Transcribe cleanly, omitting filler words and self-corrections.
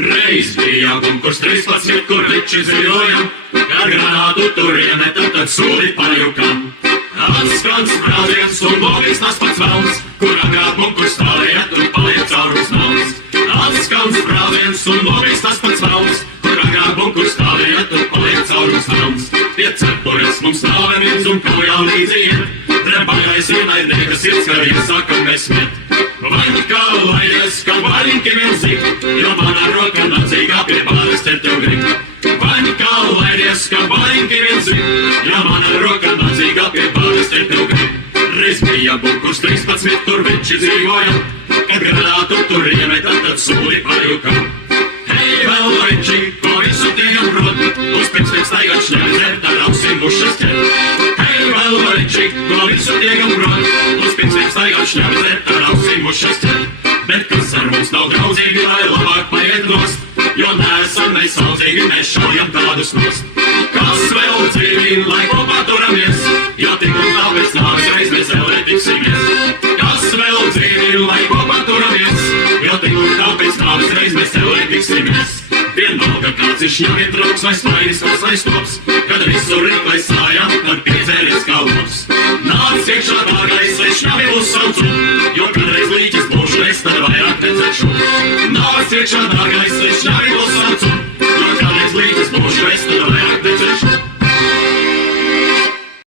Reiz bija bunkurs 13, kur veči dzīvojam, kad granātu turiene tad sūdi pajukam. Atskan sprādziens un logis tas pats velns, kur agrāk bunkurs stāvēja, tur paliek caurums nauns. Atskan sprādziens un logis tas pats velns, kur agrāk bunkurs stāvēja, tur paliek caurums nauns. Pie cepures mums stāvē viens un kaujā līdzi iet, trebājais ienaidniekas sirds, ka iesākam nesmiet. Vaļņikā laidies, ka vaļņiki vien zik, jo manā roka nacīgā pie pāris ķert tev grib. Vaļņikā laidies, ka vaļņiki vien zik, jo manā roka nacīgā pie pāris ķert tev grib. Reiz bija bunkurs 13, tur veči dzīvoja, kad granātu tur iemeta, tad sūdi pajukam. Hei, vēl veči, ko visu tiem rod, uz pirkstiem staigāt šņēdzēt, tad ausim bušas ķert. Hei, vēl veči, ko visu tiem rod, uz pirkstiem staigāt šņēdzēt, tad ausim bušas ķert. Bet kas ar mums nav draudzīgi, lai labāk paiet nost, jo neesam nesaudzīgi, mēs šaujam tādus nost. Kas vēl dzīvi, lai kopā turamies, jo tik un tā pēc nāves reiz mēs vēl netiksimies. Kas vēl dzīvi, lai kopā turamies, jo tik un tā pēc nāves reiz mēs vēl netiksimies. Vienalga kāds ir šņavien trauks vai smainis vai stops, kad visur rīklais sājām, tad piedzēries kā lops. Nāc iekšā dārgais, vai šņavien uzsaucu, jo kādreiz līķis būšu es, tad vairāk nedzēšu. Nāc iekšā dārgais, vai šņavien uzsaucu,